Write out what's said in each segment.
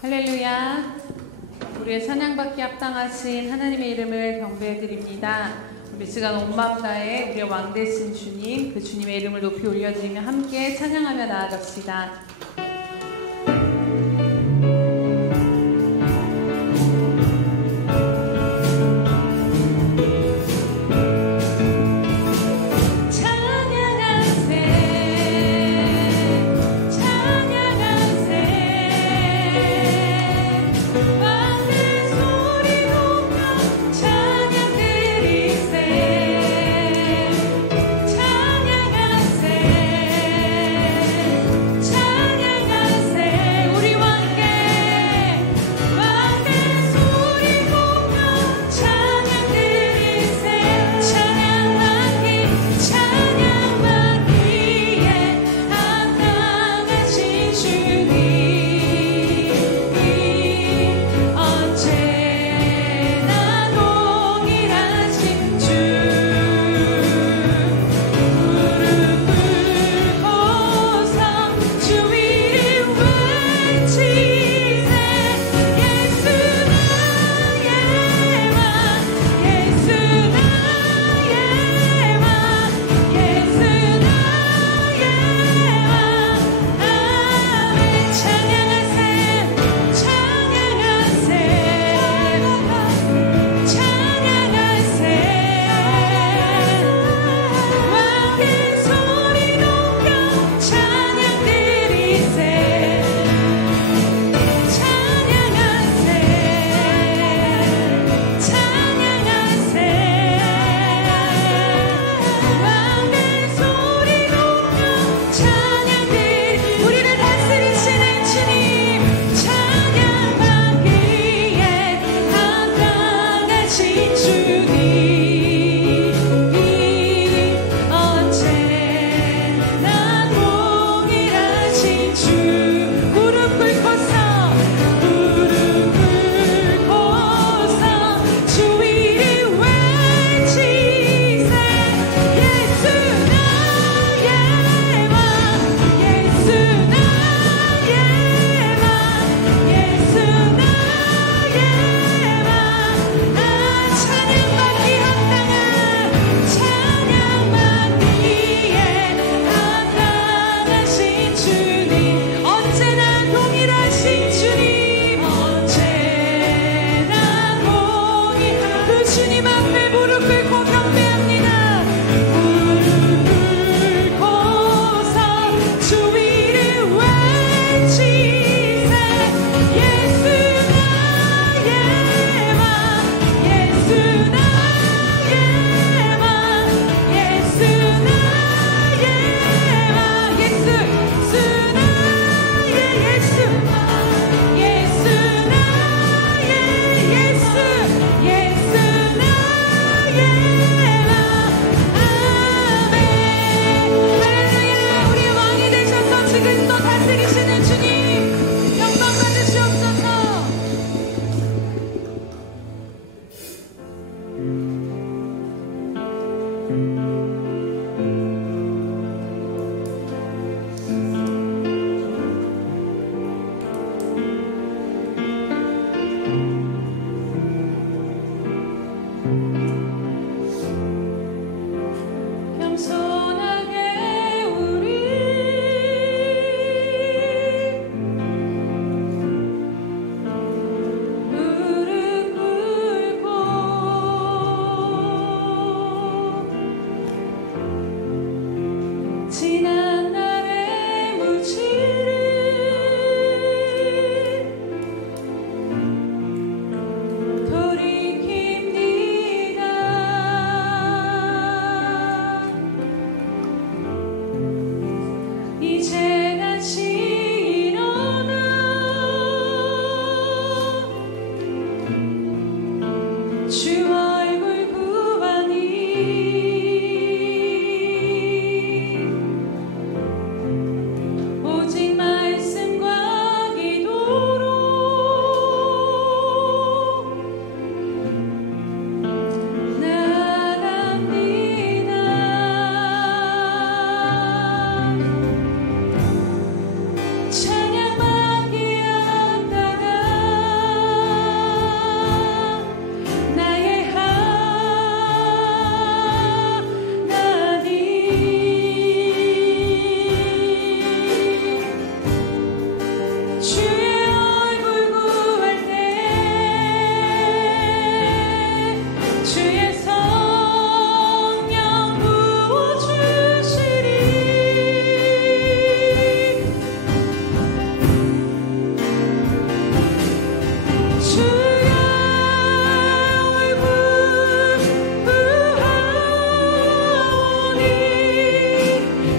할렐루야. 우리의 찬양받기 합당하신 하나님의 이름을 경배해드립니다. 우리 시간 온 마음 다해 우리의 왕 되신 주님, 그 주님의 이름을 높이 올려드리며 함께 찬양하며 나아갑시다. 찬양하세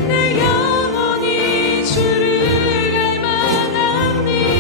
내 영혼이 주를 갈망하니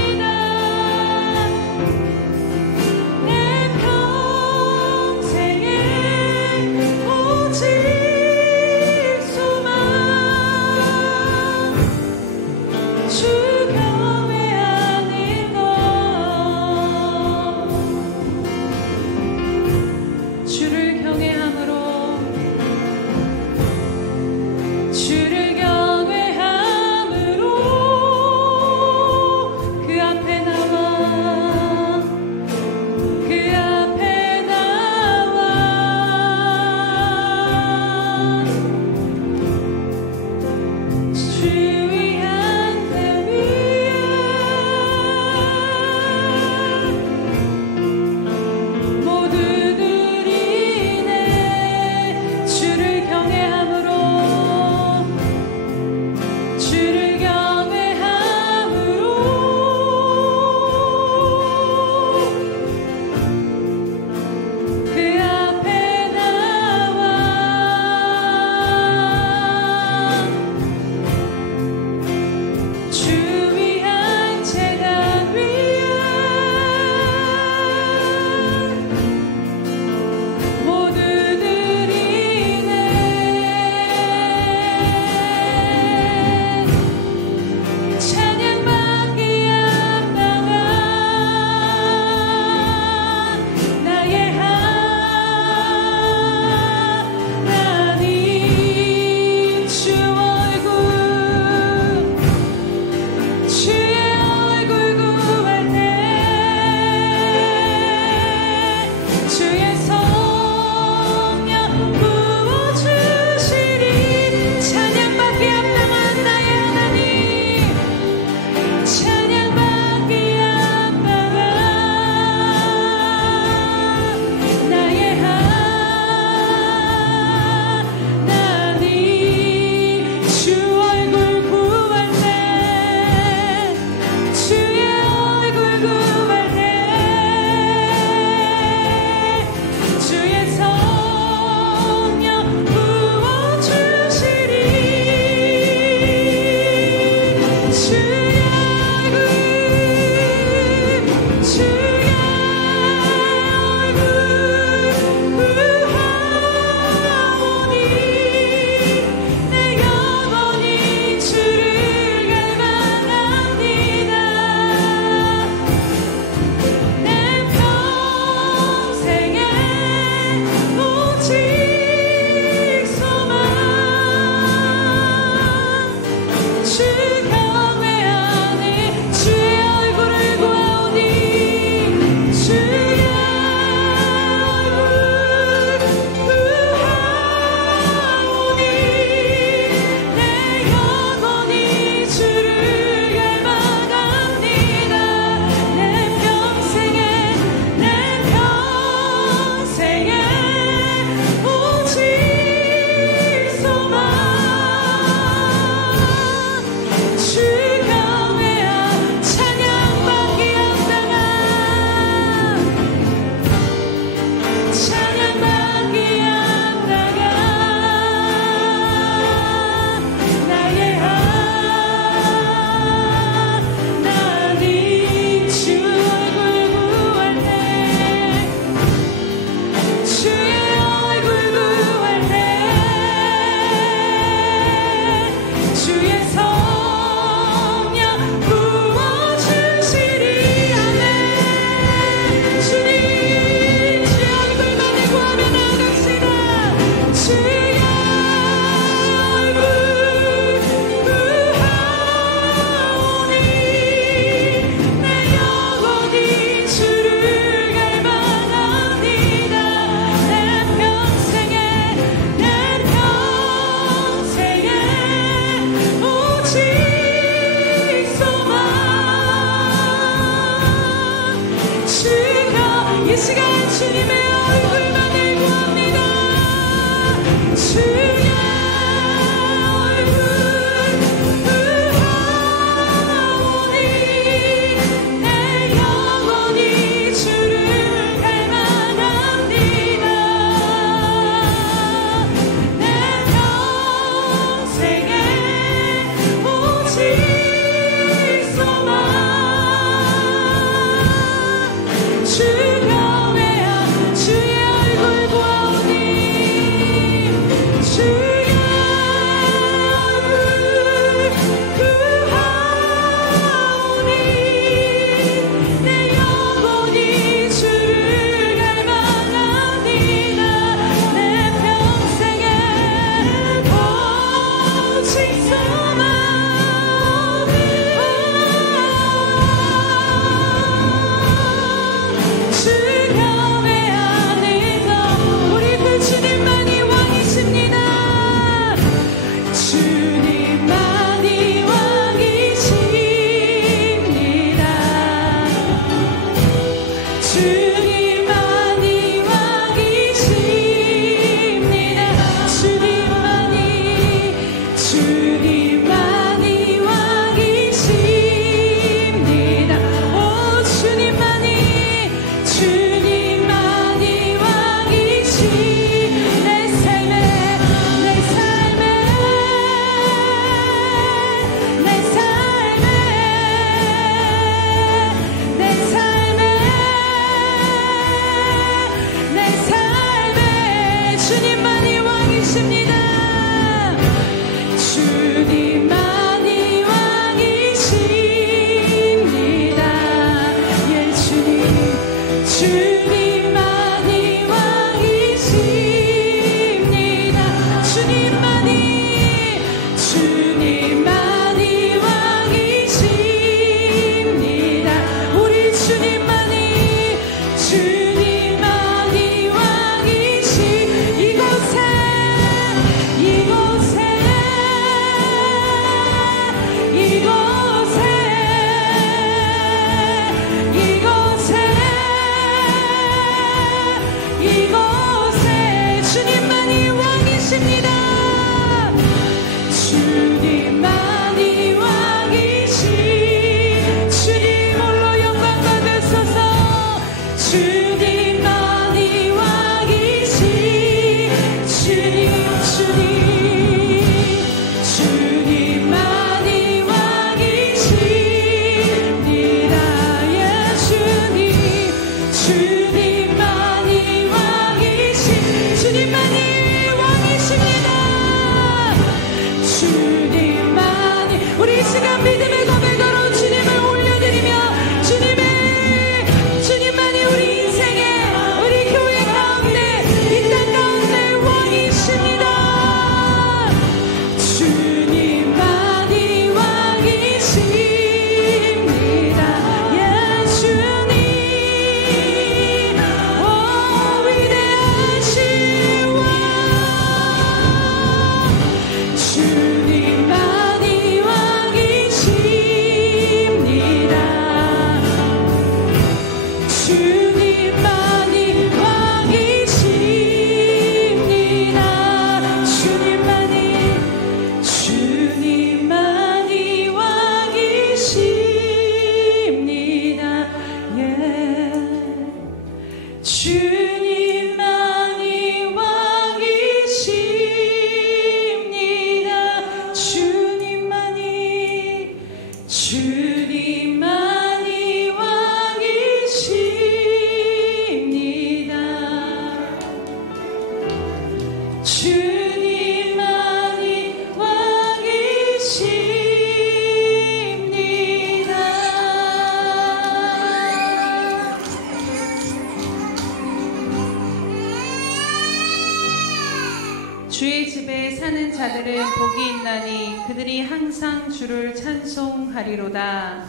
주의 집에 사는 자들은 복이 있나니 그들이 항상 주를 찬송하리로다.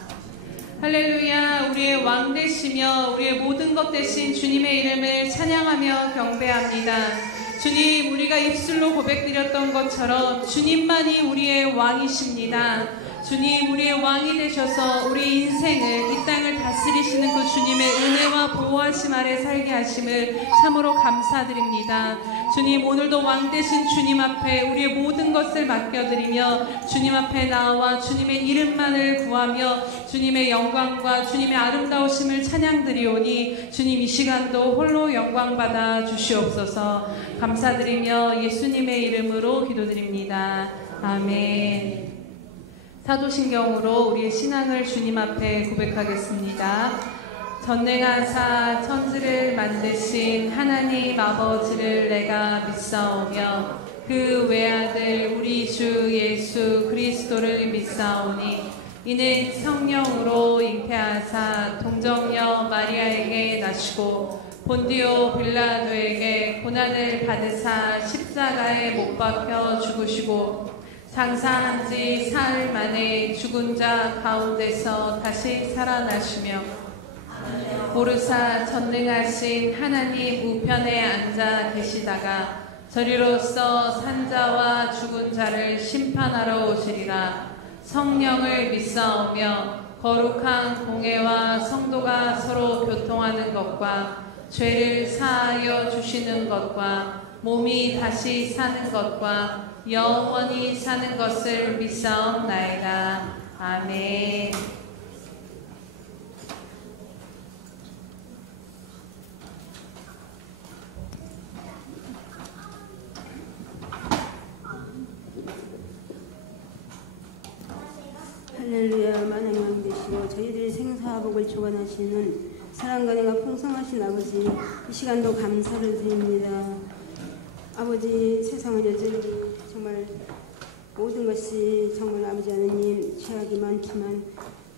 할렐루야. 우리의 왕 되시며 우리의 모든 것 되신 주님의 이름을 찬양하며 경배합니다. 주님, 우리가 입술로 고백드렸던 것처럼 주님만이 우리의 왕이십니다. 주님, 우리의 왕이 되셔서 우리 인생을, 이 땅을 다스리시옵소서. 다스리시는 그 주님의 은혜와 보호하심 아래 살게 하심을 참으로 감사드립니다. 주님, 오늘도 왕 되신 주님 앞에 우리의 모든 것을 맡겨드리며 주님 앞에 나와 주님의 이름만을 구하며 주님의 영광과 주님의 아름다우심을 찬양드리오니 주님, 이 시간도 홀로 영광받아 주시옵소서. 감사드리며 예수님의 이름으로 기도드립니다. 아멘. 사도신경으로 우리의 신앙을 주님 앞에 고백하겠습니다. 전능하사 천지를 만드신 하나님 아버지를 내가 믿사오며 그 외아들 우리 주 예수 그리스도를 믿사오니 이는 성령으로 잉태하사 동정녀 마리아에게 나시고 본디오 빌라도에게 고난을 받으사 십자가에 못 박혀 죽으시고 장사한 지 사흘 만에 죽은 자 가운데서 다시 살아나시며 오르사 전능하신 하나님 우편에 앉아 계시다가 저리로서 산자와 죽은 자를 심판하러 오시리라. 성령을 믿사오며 거룩한 공회와 성도가 서로 교통하는 것과 죄를 사하여 주시는 것과 몸이 다시 사는 것과 영원히 사는 것을 믿사옵나이다. 아멘. 할렐루야. 만왕왕 되시고 저희들의 생사복을 주관하시는 사랑과 은혜가 풍성하신 아버지, 이 시간도 감사를 드립니다. 아버지, 세상은 여전히 정말 모든 것이 정말 아버지 하나님 죄악이 많지만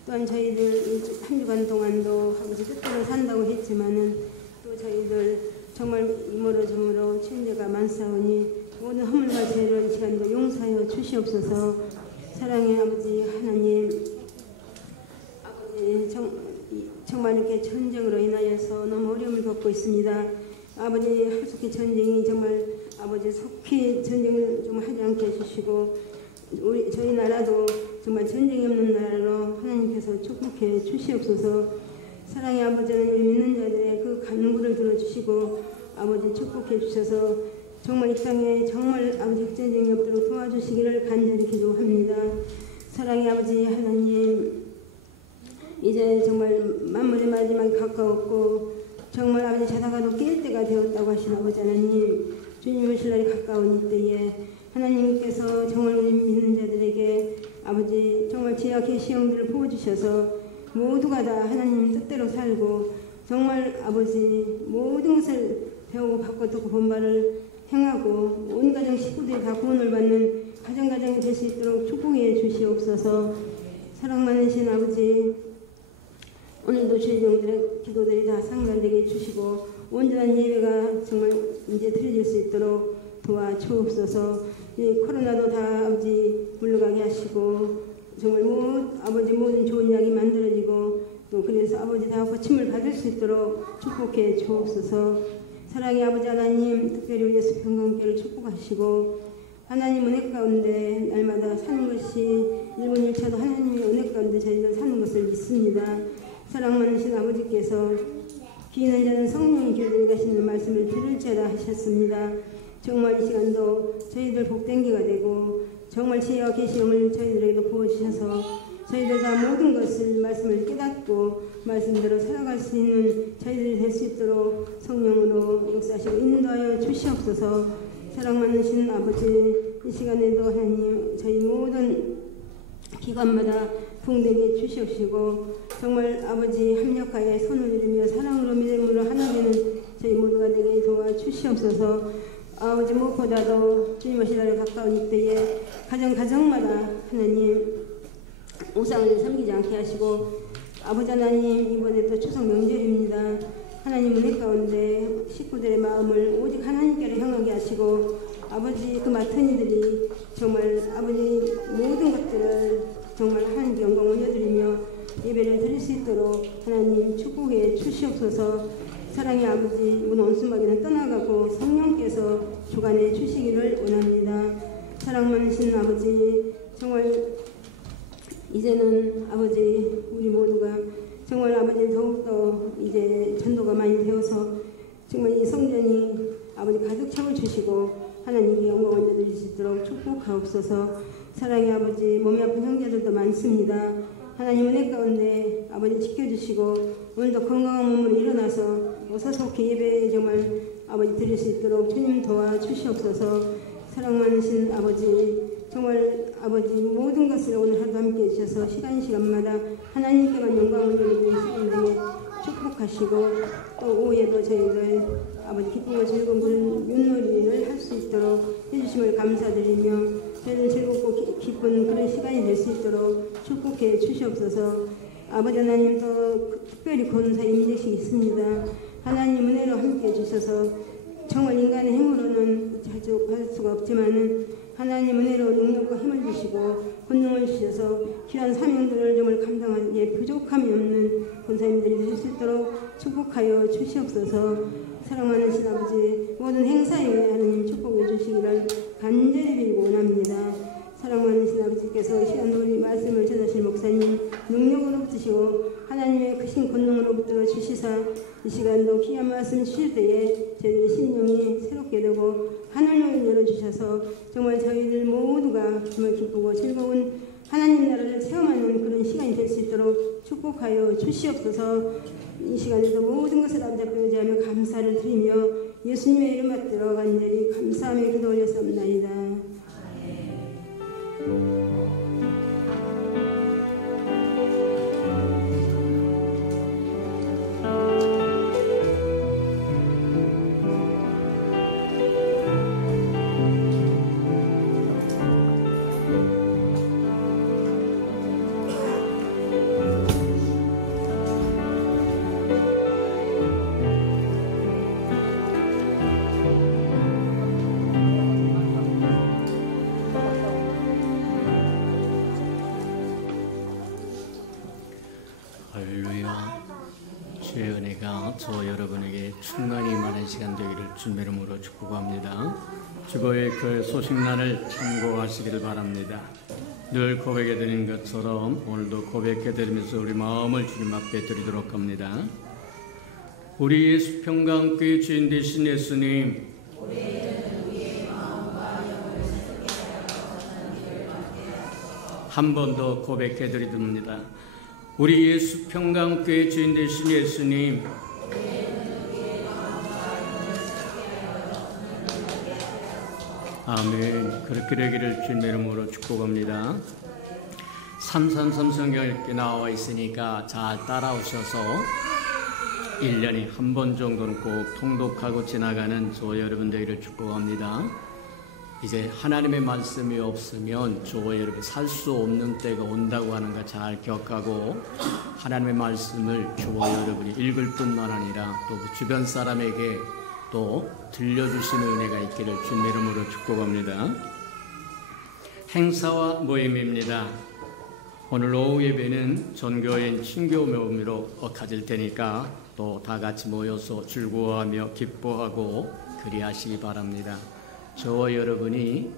또한 저희들 한 주간 동안도 아버지 뜻대로 산다고 했지만은 또 저희들 정말 이모로 저모로 죄가 많사오니 모든 허물과 죄를 이 시간도 용서하여 주시옵소서. 사랑의 아버지 하나님, 아버지 정말 이렇게 전쟁으로 인하여서 너무 어려움을 겪고 있습니다. 아버지, 하속히 전쟁이 정말 아버지 속히 전쟁을 좀 하지 않게 해주시고 저희 나라도 정말 전쟁이 없는 나라로 하나님께서 축복해 주시옵소서. 사랑의 아버지는 우리 믿는 자들의 그 간구를 들어주시고 아버지 축복해 주셔서 정말 이 땅에 정말 아버지 전쟁이 없도록 도와주시기를 간절히 기도합니다. 사랑의 아버지 하나님, 이제 정말 만물의 마지막이 가까웠고 정말 아버지 자다가도 깰 때가 되었다고 하신 아버지 하나님, 주님 오실 날이 가까운 이때에 하나님께서 정말 우리 믿는 자들에게 아버지 정말 지혜와 계시 영들을 부어주셔서 모두가 다 하나님 뜻대로 살고 정말 아버지 모든 것을 배우고 받고 듣고 본 바를 행하고 온 가정 식구들이 다 구원을 받는 가정가정이 될 수 있도록 축복해 주시옵소서. 사랑 많으신 아버지, 오늘도 주의종들의 기도들이 다 상달되게 해주시고 온전한 예배가 정말 이제 드려질 수 있도록 도와주옵소서. 이 코로나도 다 아버지 물러가게 하시고 정말 아버지 모든 좋은 약이 만들어지고 또 그래서 아버지 다 고침을 받을 수 있도록 축복해 주옵소서. 사랑의 아버지 하나님, 특별히 우리 예수 평강교회를 축복하시고 하나님 은혜 가운데 날마다 사는 것이 1분 1초도 하나님의 은혜 가운데 저희들 사는 것을 믿습니다. 사랑 많으신 아버지께서 비는 자는 성령이 교회에 가시는 말씀을 들을지어다 하셨습니다. 정말 이 시간도 저희들 복된 기가 되고 정말 지혜와 계시음을 저희들에게도 부어주셔서 저희들 다 모든 것을 말씀을 깨닫고 말씀대로 살아갈 수 있는 저희들이 될 수 있도록 성령으로 역사하시고 인도하여 주시옵소서. 사랑 많으신 아버지, 이 시간에도 하나님 저희 모든 기관마다 복되게 주시옵시고 정말 아버지 합력하여 손을 들이며 사랑으로 믿음으로 하나 되는 저희 모두가 되게 도와주시옵소서. 아버지, 무엇보다도 주님 오실 날에 가까운 이때에 가정마다 하나님 우상을 섬기지 않게 하시고 아버지 하나님, 이번에 또 추석 명절입니다. 하나님 은혜 가운데 식구들의 마음을 오직 하나님께로 향하게 하시고 아버지 그 맡은 이들이 정말 아버지 모든 것들을 정말 하나님께 영광 올려드리며 예배를 드릴 수 있도록 하나님 축복해 주시옵소서. 사랑의 아버지, 오늘 온순마귀는 떠나가고 성령께서 주관해 주시기를 원합니다. 사랑 많으신 아버지, 정말 이제는 아버지 우리 모두가 정말 아버지 더욱 아버지 전도가 많이 되어서 정말 이 성전이 아버지 가득 채워주시고 하나님께 영광을 드릴 수 있도록 축복하옵소서. 사랑의 아버지, 몸이 아픈 형제들도 많습니다. 하나님 은혜 가운데 아버지 지켜주시고 오늘도 건강한 몸으로 일어나서 어서속히 예배에 정말 아버지 드릴 수 있도록 주님 도와주시옵소서. 사랑 많으신 아버지, 정말 아버지 모든 것을 오늘 하루 함께 해주셔서 시간마다 하나님께만 영광을 돌리는 시간 중에 축복하시고 또 오후에도 저희들 아버지 기쁨과 즐거운 윷놀이를 할 수 있도록 해주심을 감사드리며 저희들 즐겁고 기쁜 그런 시간이 될 수 있도록 축복해 주시옵소서. 아버지 하나님 더 특별히 권사 임재식이 있습니다. 하나님 은혜로 함께 해주셔서 정말 인간의 힘으로는 자주 할 수가 없지만은 하나님 은혜로 능력과 힘을 주시고 권능을 주셔서 귀한 사명들을 정말 감당하기에 부족함이 없는 권사님들이 될 수 있도록 축복하여 주시옵소서. 사랑하는 아버지, 모든 행사에 하나님 축복해 주시기를 간절히 빌고 원합니다. 사랑하는 아버지께서 시간 우리 말씀을 전하실 목사님 능력으로 붙으시고 하나님의 크신 권능으로 붙들어 주시사 이 시간도 귀한 말씀 주실 때에 저희들의 심령이 새롭게 되고 하늘문을 열어주셔서 정말 저희들 모두가 정말 기쁘고 즐거운 하나님 나라를 체험하는 그런 시간이 될 수 있도록 축복하여 주시옵소서. 이 시간에도 모든 것을 아버지 앞에 의지하며 감사를 드리며 예수님의 이름 받들어 간절히 감사하며 기도 올렸습니다. 주의 은혜가 저 여러분에게 충만히 임하는 시간 되기를 주님의 이름으로 축복합니다. 주보의 그 소식란을 참고하시기를 바랍니다. 늘 고백해드린 것처럼 오늘도 고백해드리면서 우리 마음을 주님 앞에 드리도록 합니다. 우리 예수 평강교회 주인 되신 예수님, 한 번 더 고백해드립니다. 우리 예수 평강교회 주인 되신 예수님, 아멘. 그렇게 되기를 주님의 이름으로 축복합니다. 333 성경 이렇게 나와 있으니까 잘 따라오셔서 1년에 한 번 정도는 꼭 통독하고 지나가는 저 여러분 되기를 축복합니다. 이제 하나님의 말씀이 없으면 저와 여러분 살 수 없는 때가 온다고 하는 거 잘 기억하고 하나님의 말씀을 저와 여러분이 읽을 뿐만 아니라 또 주변 사람에게 또 들려주시는 은혜가 있기를 주님의 이름으로 축복합니다. 행사와 모임입니다. 오늘 오후 예배는 전교인 친교 모임으로 가질 테니까 또 다 같이 모여서 즐거워하며 기뻐하고 그리하시기 바랍니다. 저와 여러분이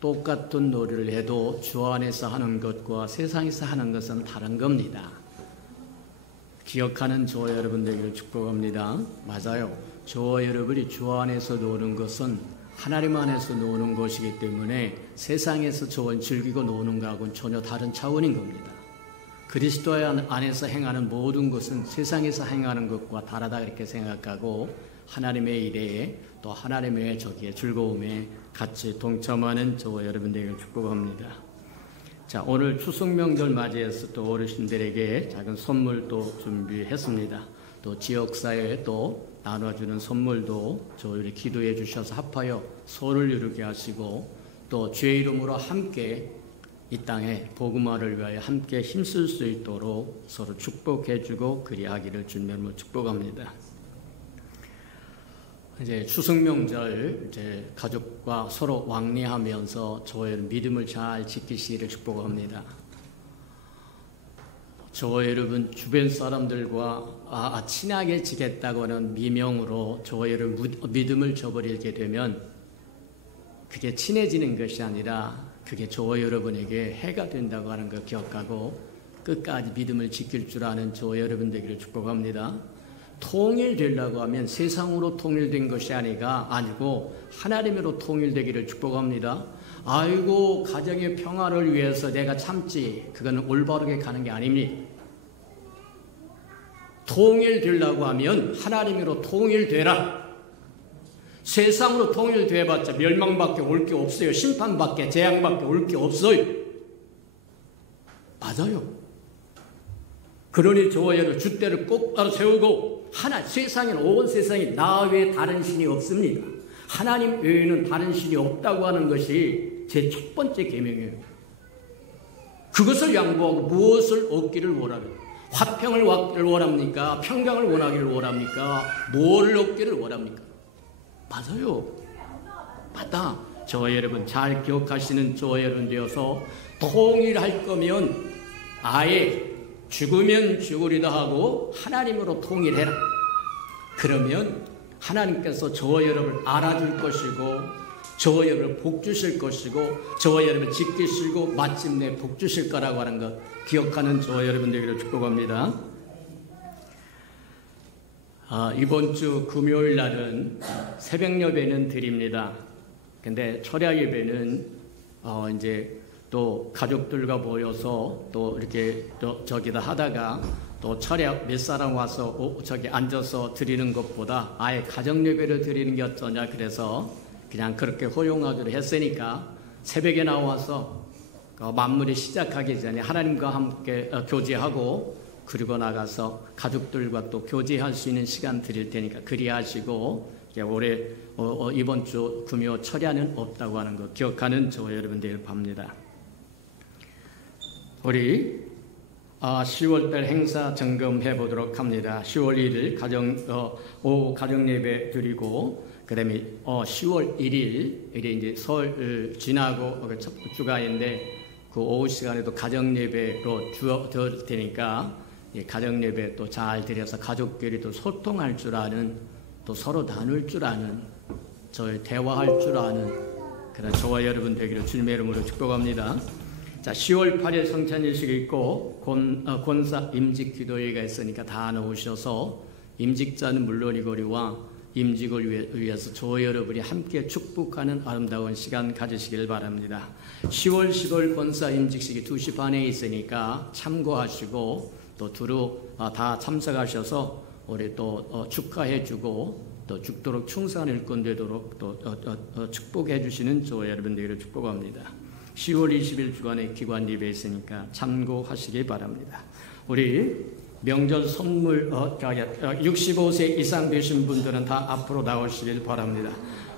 똑같은 놀이를 해도 주 안에서 하는 것과 세상에서 하는 것은 다른 겁니다. 기억하는 저와 여러분 되기를 축복합니다. 맞아요. 저와 여러분이 주 안에서 노는 것은 하나님 안에서 노는 것이기 때문에 세상에서 저와 즐기고 노는 것하고는 전혀 다른 차원인 겁니다. 그리스도 안에서 행하는 모든 것은 세상에서 행하는 것과 다르다 이렇게 생각하고 하나님의 일에 또 하나님의 저기에 즐거움에 같이 동참하는 저와 여러분들에게 축복합니다. 자, 오늘 추석 명절 맞이해서 또 어르신들에게 작은 선물도 준비했습니다. 또 지역사회에 또 나눠주는 선물도 저희를 기도해 주셔서 합하여 서로를 이루게 하시고 또 주의 이름으로 함께 이 땅에 복음화를 위하여 함께 힘쓸 수 있도록 서로 축복해 주고 그리하기를 주님으로 축복합니다. 이제 추석 명절 이제 가족과 서로 왕래하면서 저의 믿음을 잘 지키시기를 축복합니다. 저와 여러분 주변 사람들과 친하게 지겠다고 하는 미명으로 저와 여러분 믿음을 저버리게 되면 그게 친해지는 것이 아니라 그게 저와 여러분에게 해가 된다고 하는 걸 기억하고 끝까지 믿음을 지킬 줄 아는 저와 여러분 되기를 축복합니다. 통일되려고 하면 세상으로 통일된 것이 아니고 하나님으로 통일되기를 축복합니다. 아이고 가정의 평화를 위해서 내가 참지, 그거는 올바르게 가는 게 아닙니다. 통일되려고 하면 하나님으로 통일되라. 세상으로 통일돼봤자 멸망밖에 올 게 없어요. 심판밖에, 재앙밖에 올 게 없어요. 맞아요. 그러니 저와 여러분 줏대를 똑바로 세우고 세상에는 온 세상에 나 외에 다른 신이 없습니다. 하나님 외에는 다른 신이 없다고 하는 것이 제 첫 번째 계명이에요. 그것을 양보하고 무엇을 얻기를 원합니까? 화평을 얻기를 원합니까? 평강을 원하기를 원합니까? 뭐를 얻기를 원합니까? 맞아요. 맞다. 저와 여러분 잘 기억하시는 저와 여러분 되어서 통일할 거면 아예 죽으면 죽으리다 하고 하나님으로 통일해라. 그러면 하나님께서 저와 여러분을 알아줄 것이고 저와 여러분을 복 주실 것이고 저와 여러분을 지키시고 마침내 복 주실 거라고 하는 것 기억하는 저와 여러분 되기를 축복합니다. 이번 주 금요일 날은 새벽 예배는 드립니다. 근데 철야 예배는 이제 또 가족들과 모여서 또 이렇게 저기다 하다가 또 철야 몇 사람 와서 저기 앉아서 드리는 것보다 아예 가정 예배를 드리는 게 어떠냐, 그래서 그냥 그렇게 허용하기로 했으니까 새벽에 나와서 만물이 시작하기 전에 하나님과 함께 교제하고 그리고 나가서 가족들과 또 교제할 수 있는 시간 드릴 테니까 그리 하시고, 올해 이번 주 금요 철야는 없다고 하는 거 기억하는 저와 여러분들 봅니다. 우리 10월달 행사 점검해 보도록 합니다. 10월 1일 오후 가정 예배 드리고, 그 다음에 10월 1일 이제 설 지나고 첫 주간인데 그 오후 시간에도 가정 예배로 드릴 테니까 가정 예배 또 잘 드려서 가족끼리 또 소통할 줄 아는, 또 서로 나눌 줄 아는, 저희 대화할 줄 아는 그런 저와 여러분 되기를 주님의 이름으로 축복합니다. 자, 10월 8일 성찬일식이 있고 권사 임직 기도회가 있으니까 다 나오셔서 임직자는 물론이거리와 임직을 위해서 저와 여러분이 함께 축복하는 아름다운 시간 가지시길 바랍니다. 10월 10월 권사 임직식이 2시 반에 있으니까 참고하시고 또 두루 다 참석하셔서 우리 또 축하해주고 또 죽도록 충성한 일꾼 되도록 또 축복해 주시는 저와 여러분들을 축복합니다. 10월 20일 주간에 기관 예배 있으니까 참고하시기 바랍니다. 우리 명절 선물 65세 이상 되신 분들은 다 앞으로 나오시길 바랍니다.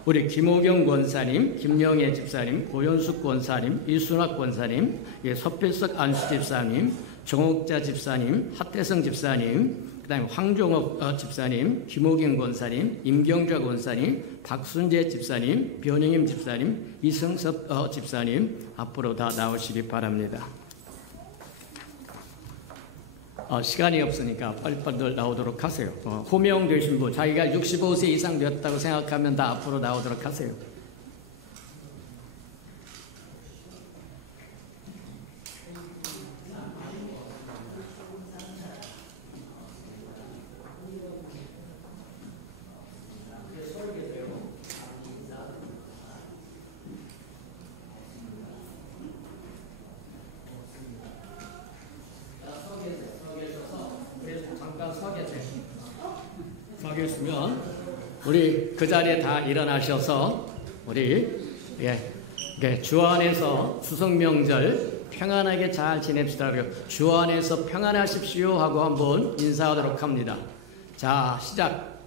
우리 김호경 권사님, 김영애 집사님, 고현숙 권사님, 이순학 권사님, 서필석 안수 집사님, 정옥자 집사님, 하태성 집사님, 그 다음에 황종옥 집사님, 김호경 권사님, 임경좌 권사님, 박순재 집사님, 변영임 집사님, 이성섭 집사님 앞으로 다 나오시기 바랍니다. 시간이 없으니까 빨리빨리 나오도록 하세요. 호명되신 분, 자기가 65세 이상 되었다고 생각하면 다 앞으로 나오도록 하세요. 서 계시면 우리 그 자리에 다 일어나셔서 우리 주 안에서 추석 명절 평안하게 잘 지냅시다. 주 안에서 평안하십시오 하고 한번 인사하도록 합니다. 자, 시작.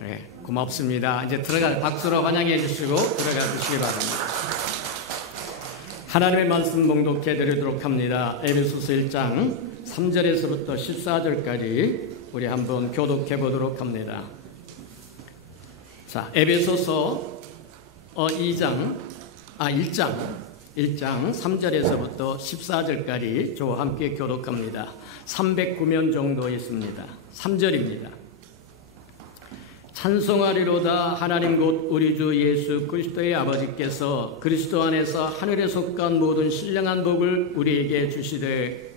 네, 고맙습니다. 이제 박수로 환영해 주시고 들어가 주시기 바랍니다. 하나님의 말씀 봉독해 드리도록 합니다. 에베소서 1장 3절에서부터 14절까지 우리 한번 교독해 보도록 합니다. 자, 에베소서 1장 3절에서부터 14절까지 저와 함께 교독합니다. 309면 정도 있습니다. 3절입니다. 찬송하리로다 하나님 곧 우리 주 예수 그리스도의 아버지께서 그리스도 안에서 하늘에 속한 모든 신령한 복을 우리에게 주시되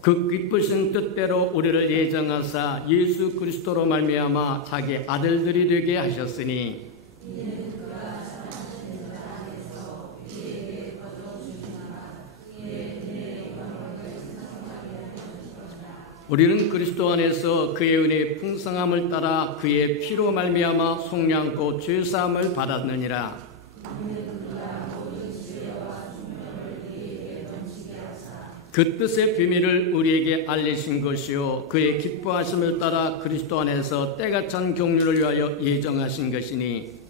그 기쁘신 뜻대로 우리를 예정하사 예수 그리스도로 말미암아 자기 아들들이 되게 하셨으니 우리는 그리스도 안에서 그의 은혜의 풍성함을 따라 그의 피로 말미암아 속량고 죄사함을 받았느니라. 그 뜻의 비밀을 우리에게 알리신 것이요 그의 기뻐하심을 따라 그리스도 안에서 때가 찬 경륜을 위하여 예정하신 것이니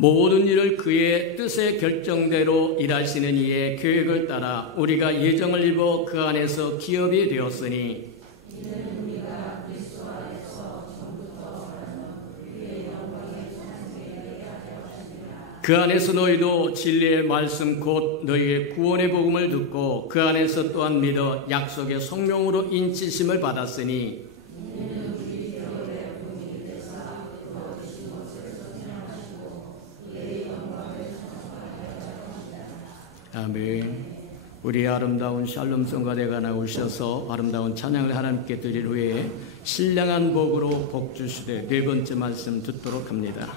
모든 일을 그의 뜻의 결정대로 일하시는 이의 계획을 따라 우리가 예정을 입어 그 안에서 기업이 되었으니 그 안에서 너희도 진리의 말씀 곧 너희의 구원의 복음을 듣고 그 안에서 또한 믿어 약속의 성령으로 인치심을 받았으니 아멘. 우리 아름다운 샬롬 성가대가 나오셔서 아름다운 찬양을 하나님께 드릴 후에 신령한 복으로 복 주시되 네 번째 말씀 듣도록 합니다.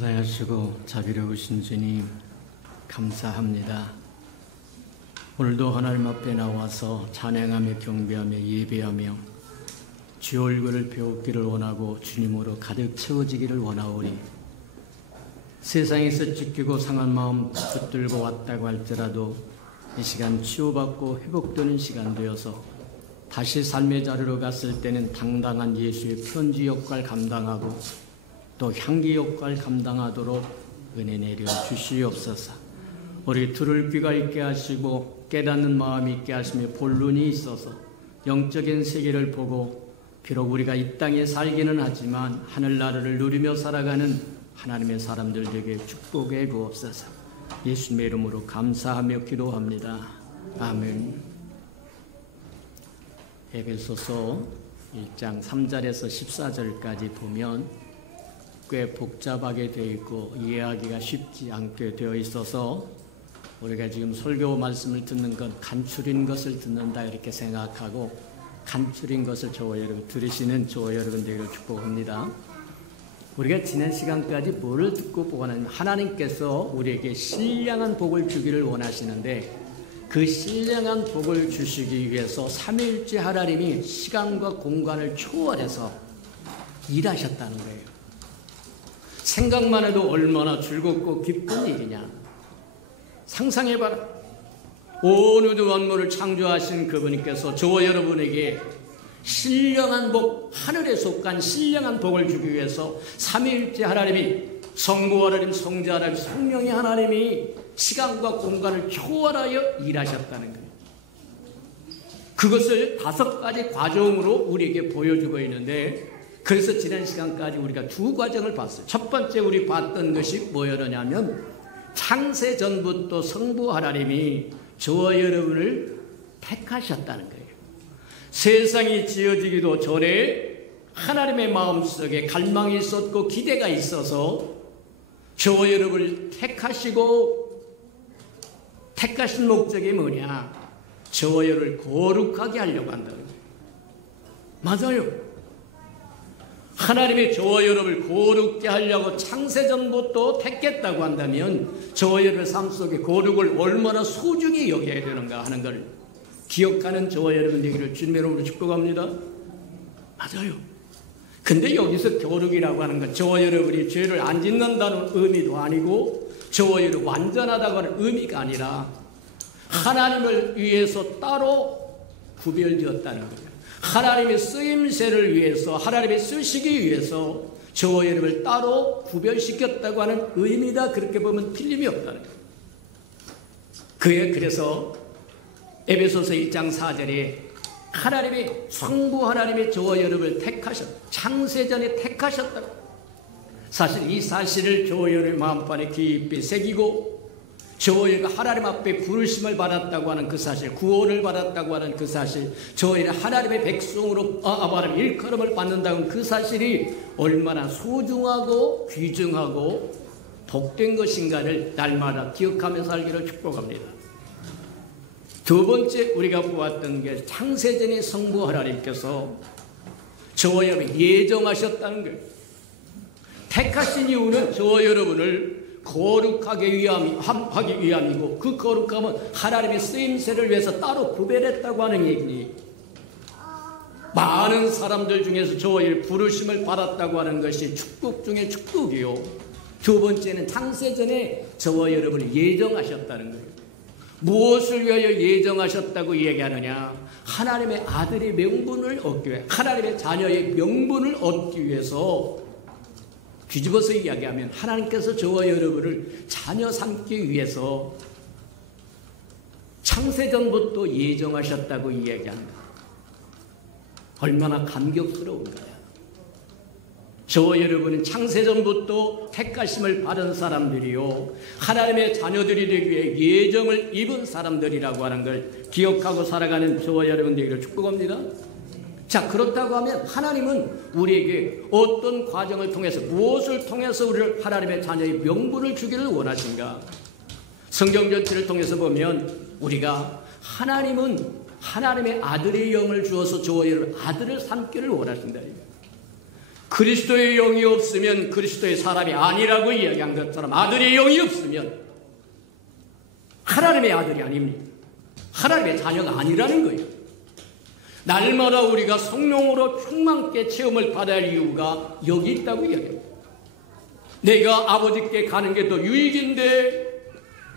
사랑하시고 자비로우신 주님 감사합니다. 오늘도 하나님 앞에 나와서 찬양하며 경배하며 예배하며 주 얼굴을 배우기를 원하고 주님으로 가득 채워지기를 원하오니 세상에서 찢기고 상한 마음 붙들고 왔다고 할지라도 이 시간 치유받고 회복되는 시간 되어서 다시 삶의 자리로 갔을 때는 당당한 예수의 편지 역할 감당하고 또 향기 역할 감당하도록 은혜 내려 주시옵소서. 우리 들을 귀가 있게 하시고 깨닫는 마음이 있게 하시며 볼 눈이 있어서 영적인 세계를 보고 비록 우리가 이 땅에 살기는 하지만 하늘나라를 누리며 살아가는 하나님의 사람들 되게 축복해 주옵소서. 예수님의 이름으로 감사하며 기도합니다. 아멘. 에베소서 1장 3절에서 14절까지 보면 꽤 복잡하게 되어 있고 이해하기가 쉽지 않게 되어 있어서 우리가 지금 설교 말씀을 듣는 건 간추린 것을 듣는다 이렇게 생각하고 간추린 것을 저와 여러분 들으시는 저와 여러분들에게 축복합니다. 우리가 지난 시간까지 뭐를 듣고 보았냐면 하나님께서 우리에게 신령한 복을 주기를 원하시는데 그 신령한 복을 주시기 위해서 삼위일체 하나님이 시간과 공간을 초월해서 일하셨다는 거예요. 생각만 해도 얼마나 즐겁고 기쁜 일이냐. 상상해봐라. 온 우주 만물을 창조하신 그분께서 저와 여러분에게 신령한 복, 하늘에 속한 신령한 복을 주기 위해서 삼위일체 하나님이 성부 하나님, 성자 하나님, 성령의 하나님이 시간과 공간을 초월하여 일하셨다는 거예요. 그것을 5가지 과정으로 우리에게 보여주고 있는데 그래서 지난 시간까지 우리가 2 과정을 봤어요. 첫 번째 우리 봤던 것이 뭐였냐면 창세 전부터 성부 하나님이 저와 여러분을 택하셨다는 거예요. 세상이 지어지기도 전에 하나님의 마음속에 갈망이 있었고 기대가 있어서 저와 여러분을 택하시고 택하신 목적이 뭐냐? 저와 여러분을 거룩하게 하려고 한다는 거예요. 맞아요. 하나님이 저와 여러분을 거룩게 하려고 창세전부터 택했다고 한다면 저와 여러분의 삶 속에 거룩을 얼마나 소중히 여겨야 되는가 하는 걸 기억하는 저와 여러분 되기를 주님의 이름으로 축복합니다. 맞아요. 근데 여기서 거룩이라고 하는 건 저와 여러분이 죄를 안 짓는다는 의미도 아니고 저와 여러분 완전하다고 하는 의미가 아니라 하나님을 위해서 따로 구별되었다는 거예요. 하나님의 쓰임새를 위해서 하나님의 쓰시기 위해서 저와 여러분을 따로 구별시켰다고 하는 의미다. 그렇게 보면 틀림이 없다는 거예요. 그래서 에베소서 1장 4절에 하나님이 성부 하나님이 저와 여러분을 창세전에 택하셨다고. 사실 이 사실을 저와 여러분의 마음판에 깊이 새기고 저와 여러분 하나님 앞에 부르심을 받았다고 하는 그 사실, 구원을 받았다고 하는 그 사실, 저와 여러분 하나님의 백성으로 하나님 일컬음을 받는다는 그 사실이 얼마나 소중하고 귀중하고 복된 것인가를 날마다 기억하며 살기를 축복합니다. 2번째 우리가 보았던 게 창세전의 성부 하나님께서 저와 여러분 예정하셨다는 거예요. 택하신 이유는 저와 여러분을 거룩하게 하기 위함이고 그 거룩함은 하나님의 쓰임새를 위해서 따로 구별했다고 하는 얘기니 많은 사람들 중에서 저와 여러분 부르심을 받았다고 하는 것이 축복 중에 축복이요. 2번째는 창세전에 저와 여러분을 예정하셨다는 거예요. 무엇을 위하여 예정하셨다고 얘기하느냐? 하나님의 아들의 명분을 얻기 위해, 하나님의 자녀의 명분을 얻기 위해서 뒤집어서 이야기하면 하나님께서 저와 여러분을 자녀 삼기 위해서 창세전부터 예정하셨다고 이야기합니다. 얼마나 감격스러운가요? 저와 여러분은 창세전부터 택하심을 받은 사람들이요 하나님의 자녀들이 되기 위해 예정을 입은 사람들이라고 하는 걸 기억하고 살아가는 저와 여러분 되기를 축복합니다. 자, 그렇다고 하면 하나님은 우리에게 어떤 과정을 통해서 무엇을 통해서 우리를 하나님의 자녀의 명분을 주기를 원하신가? 성경 전체를 통해서 보면 우리가 하나님은 하나님의 아들의 영을 주어서 저와 여러분 아들을 삼기를 원하신다. 그리스도의 영이 없으면 그리스도의 사람이 아니라고 이야기한 것처럼 아들의 영이 없으면 하나님의 아들이 아닙니다. 하나님의 자녀가 아니라는 거예요. 날마다 우리가 성령으로 충만케 체험을 받아야 할 이유가 여기 있다고 이야기합니다. 내가 아버지께 가는 게 더 유익인데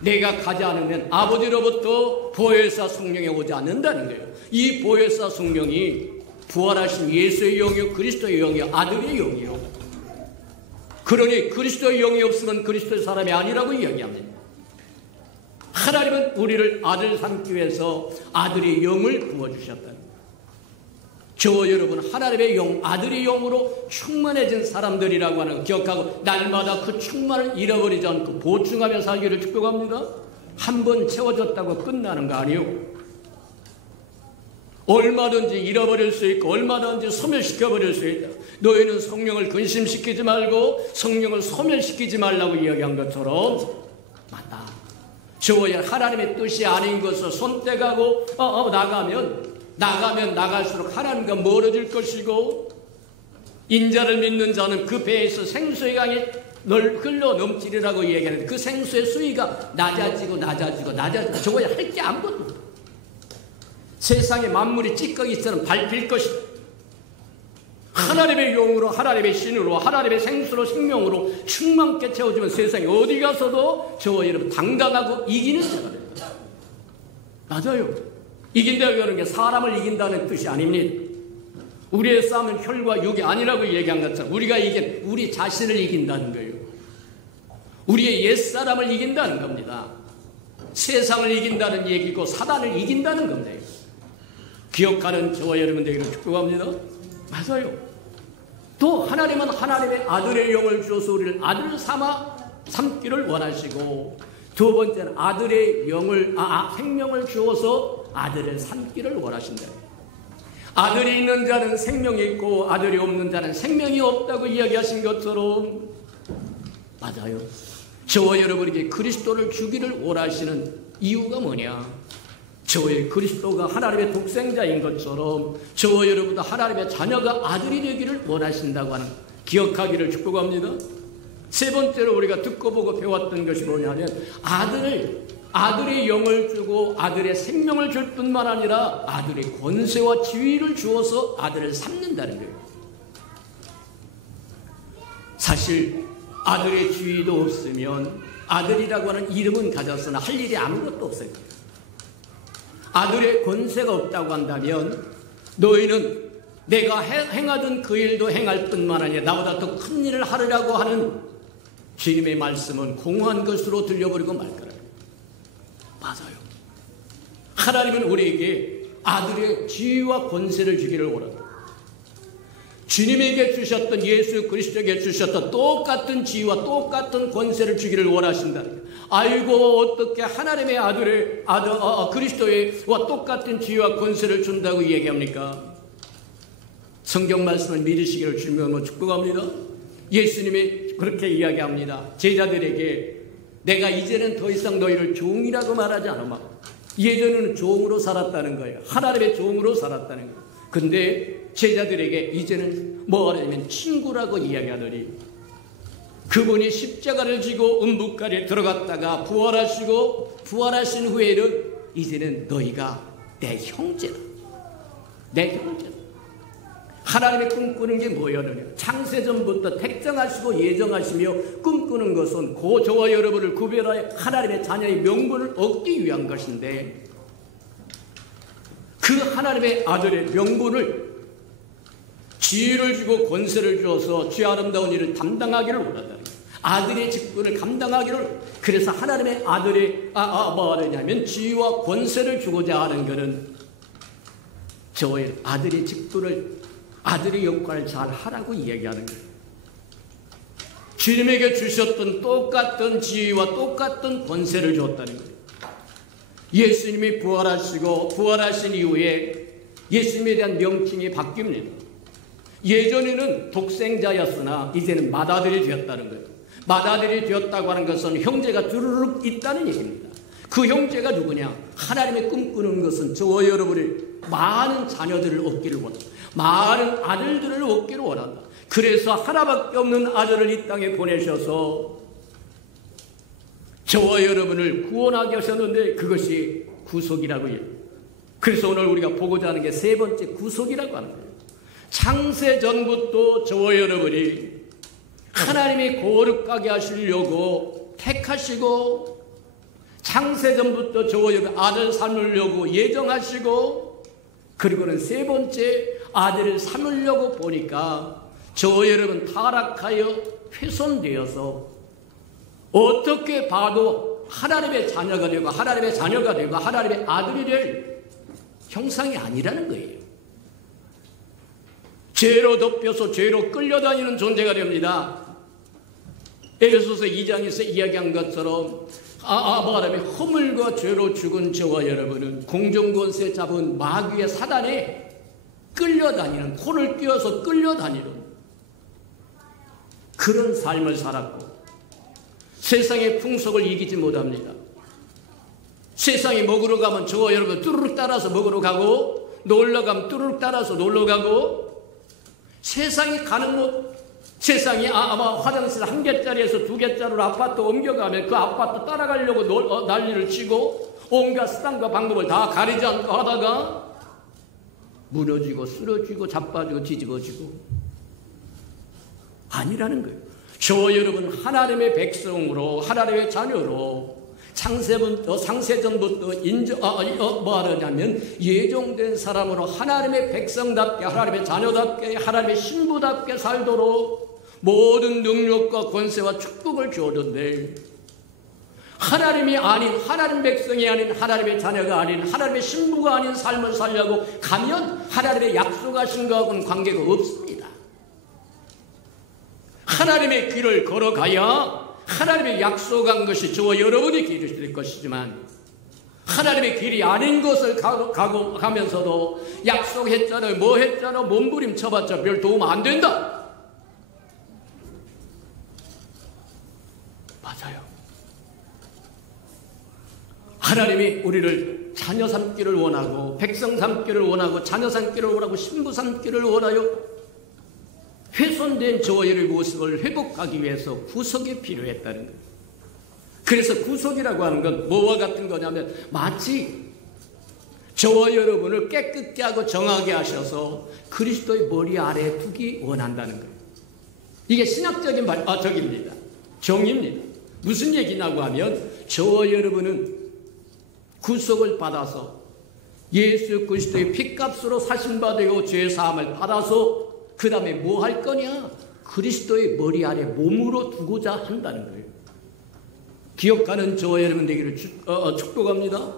내가 가지 않으면 아버지로부터 보혜사 성령이 오지 않는다는 거예요. 이 보혜사 성령이 부활하신 예수의 영이요 그리스도의 영이요 아들의 영이요. 그러니 그리스도의 영이 없으면 그리스도의 사람이 아니라고 이야기합니다. 하나님은 우리를 아들 삼기 위해서 아들의 영을 부어주셨다. 저와 여러분 하나님의 영, 아들의 영으로 충만해진 사람들이라고 하는 걸 기억하고 날마다 그 충만을 잃어버리지 않고 보충하며 살기를 축복합니다. 한 번 채워졌다고 끝나는 거 아니에요. 얼마든지 잃어버릴 수 있고 얼마든지 소멸시켜버릴 수 있다. 너희는 성령을 근심시키지 말고 성령을 소멸시키지 말라고 이야기한 것처럼 맞다. 저와 하나님의 뜻이 아닌 것을 손떼가고 나가면 나갈수록 하나님과 멀어질 것이고 인자를 믿는 자는 그 배에서 생수의 강이 흘러 넘치리라고 얘기하는데 그 생수의 수위가 낮아지고 저거야 할 게 아무것도 없어. 세상의 만물이 찌꺼기처럼 밟힐 것이다. 하나님의 용으로 하나님의 신으로 하나님의 생수로 생명으로 충만케 채워주면 세상에 어디 가서도 저와 여러분 당당하고 이기는 자가 됩니다. 맞아요. 이긴다고 하는 게 사람을 이긴다는 뜻이 아닙니다. 우리의 싸움은 혈과 육이 아니라고 얘기한 것처럼 우리가 우리 자신을 이긴다는 거예요. 우리의 옛사람을 이긴다는 겁니다. 세상을 이긴다는 얘기고 사단을 이긴다는 겁니다. 기억하는 저와 여러분들에게 축복합니다. 맞아요. 또 하나님은 하나님의 아들의 영을 주어서 우리를 아들 삼기를 원하시고 두 번째는 아들의 영을 생명을 주어서 아들을 삼기를 원하신다. 아들이 있는 자는 생명이 있고 아들이 없는 자는 생명이 없다고 이야기하신 것처럼 맞아요. 저와 여러분에게 그리스도를 주기를 원하시는 이유가 뭐냐? 저의 그리스도가 하나님의 독생자인 것처럼 저와 여러분도 하나님의 자녀가 아들이 되기를 원하신다고 하는 기억하기를 축복합니다. 세 번째로 우리가 듣고 보고 배웠던 것이 뭐냐면 아들의 영을 주고 아들의 생명을 줄 뿐만 아니라 아들의 권세와 지위를 주어서 아들을 삼는다는 거예요. 사실 아들의 지위도 없으면 아들이라고 하는 이름은 가졌으나 할 일이 아무것도 없어요. 아들의 권세가 없다고 한다면 너희는 내가 행하던 그 일도 행할 뿐만 아니라 나보다 더 큰 일을 하리라고 하는 주님의 말씀은 공허한 것으로 들려버리고 말 거라요. 맞아요. 하나님은 우리에게 아들의 지위와 권세를 주기를 원합니다. 주님에게 주셨던 예수 그리스도에게 주셨던 똑같은 지위와 똑같은 권세를 주기를 원하신다. 아이고 어떻게 하나님의 그리스도와 똑같은 지위와 권세를 준다고 얘기합니까? 성경 말씀을 믿으시기를 주님으로 축복합니다. 예수님이 그렇게 이야기합니다. 제자들에게 내가 이제는 더 이상 너희를 종이라고 말하지 않아. 예전에는 종으로 살았다는 거예요. 하나님의 종으로 살았다는 거예요. 근데 제자들에게 이제는 뭐가 되냐면 친구라고 이야기하더니 그분이 십자가를 지고 음부가에 들어갔다가 부활하신 후에는 이제는 너희가 내 형제다. 내 형제다. 하나님이 꿈꾸는 게 뭐였느냐? 창세전부터 택정하시고 예정하시며 꿈꾸는 것은 저와 여러분을 구별하여 하나님의 자녀의 명분을 얻기 위한 것인데 그 하나님의 아들의 명분을 지위를 주고 권세를 주어서 죄 아름다운 일을 담당하기를 원한다는 거예요. 아들의 직분을 감당하기를. 그래서 하나님의 아들의 뭐가 되냐면 지위와 권세를 주고자 하는 것은 저의 아들의 직분을 아들의 역할을 잘 하라고 이야기하는 거예요. 주님에게 주셨던 똑같은 지위와 똑같은 권세를 줬다는 거예요. 예수님이 부활하신 이후에 예수님에 대한 명칭이 바뀝니다. 예전에는 독생자였으나 이제는 맏아들이 되었다는 거예요. 맏아들이 되었다고 하는 것은 형제가 주르륵 있다는 얘기입니다. 그 형제가 누구냐? 하나님의 꿈꾸는 것은 저와 여러분이 많은 자녀들을 얻기를 원합니다. 많은 아들들을 얻기를 원한다. 그래서 하나밖에 없는 아들을 이 땅에 보내셔서 저와 여러분을 구원하게 하셨는데 그것이 구속이라고 해요. 그래서 오늘 우리가 보고자 하는 게 세 번째 구속이라고 하는 거예요. 창세 전부터 저와 여러분이 하나님이 거룩하게 하시려고 택하시고 창세 전부터 저와 여러분 아들 삼으려고 예정하시고 그리고는 세 번째 아들을 삼으려고 보니까 저와 여러분 타락하여 훼손되어서 어떻게 봐도 하나님의 자녀가 되고 하나님의 자녀가 되고 하나님의 아들이 될 형상이 아니라는 거예요. 죄로 덮여서 죄로 끌려다니는 존재가 됩니다. 에베소서 2장에서 이야기한 것처럼 말하면 허물과 죄로 죽은 저와 여러분은 공중권세 잡은 마귀의 사단에 끌려다니는, 코를 띄어서 끌려다니는 그런 삶을 살았고 세상의 풍속을 이기지 못합니다. 세상에 먹으러 가면 저와 여러분 뚜루룩 따라서 먹으러 가고 놀러 가면 뚜루룩 따라서 놀러 가고 세상이 가는 곳 세상이 아마 화장실 한 개짜리에서 두 개짜리로 아파트 옮겨가면 그 아파트 따라가려고 난리를 치고 온갖 수단과 방법을 다 가리지 않고 하다가 무너지고 쓰러지고 자빠지고 뒤집어지고 아니라는 거예요. 저와 여러분 하나님의 백성으로 하나님의 자녀로 상세전부터 말하자면 예정된 사람으로 하나님의 백성답게 하나님의 자녀답게 하나님의 신부답게 살도록 모든 능력과 권세와 축복을 주었는데 하나님이 아닌 하나님 백성이 아닌 하나님의 자녀가 아닌 하나님의 신부가 아닌 삶을 살려고 가면 하나님의 약속하신 것하고는 관계가 없습니다. 하나님의 길을 걸어가야 하나님의 약속한 것이 저와 여러분의 길이 될 것이지만 하나님의 길이 아닌 것을 가면서도 약속했잖아요, 뭐 했잖아, 몸부림 쳐봤자 별 도움 안 된다. 맞아요. 하나님이 우리를 자녀 삼기를 원하고 백성 삼기를 원하고 자녀 삼기를 원하고 신부 삼기를 원하여 훼손된 저와 여러분의 모습을 회복하기 위해서 구속이 필요했다는 거예요. 그래서 구속이라고 하는 건 뭐와 같은 거냐면 마치 저와 여러분을 깨끗게 하고 정하게 하셔서 그리스도의 머리 아래에 두기 원한다는 거예요. 이게 신학적인 적입니다. 정의입니다. 무슨 얘기냐고 하면 저와 여러분은 구속을 받아서 예수 그리스도의 피값으로 사신받고 죄 사함을 받아서 그 다음에 뭐 할 거냐? 그리스도의 머리 아래 몸으로 두고자 한다는 거예요. 기억하는 저와 여러분 되기를 축복합니다.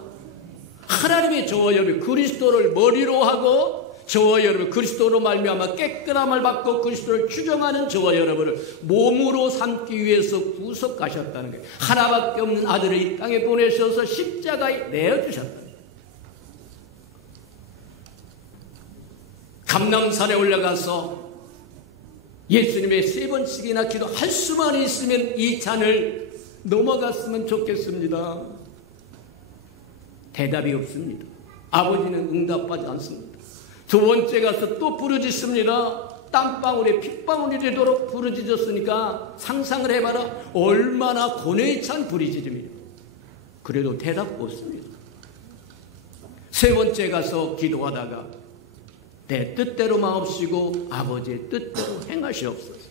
하나님의 저와 여러분 그리스도를 머리로 하고 저와 여러분 그리스도로 말미암아 깨끗함을 받고 그리스도를 추정하는 저와 여러분을 몸으로 삼기 위해서 구속하셨다는 거예요. 하나밖에 없는 아들을 이 땅에 보내셔서 십자가에 내어주셨다는 거예요. 감람산에 올라가서 예수님의 세 번씩이나 기도할 수만 있으면 이 잔을 넘어갔으면 좋겠습니다. 대답이 없습니다. 아버지는 응답하지 않습니다. 두 번째 가서 또 부르짖습니다. 땀방울에 핏방울이 되도록 부르짖었으니까 상상을 해봐라. 얼마나 고뇌에 찬 부르짖음이에요. 그래도 대답 없습니다. 세 번째 가서 기도하다가 내 뜻대로 마옵시고 아버지의 뜻대로 행하시옵소서.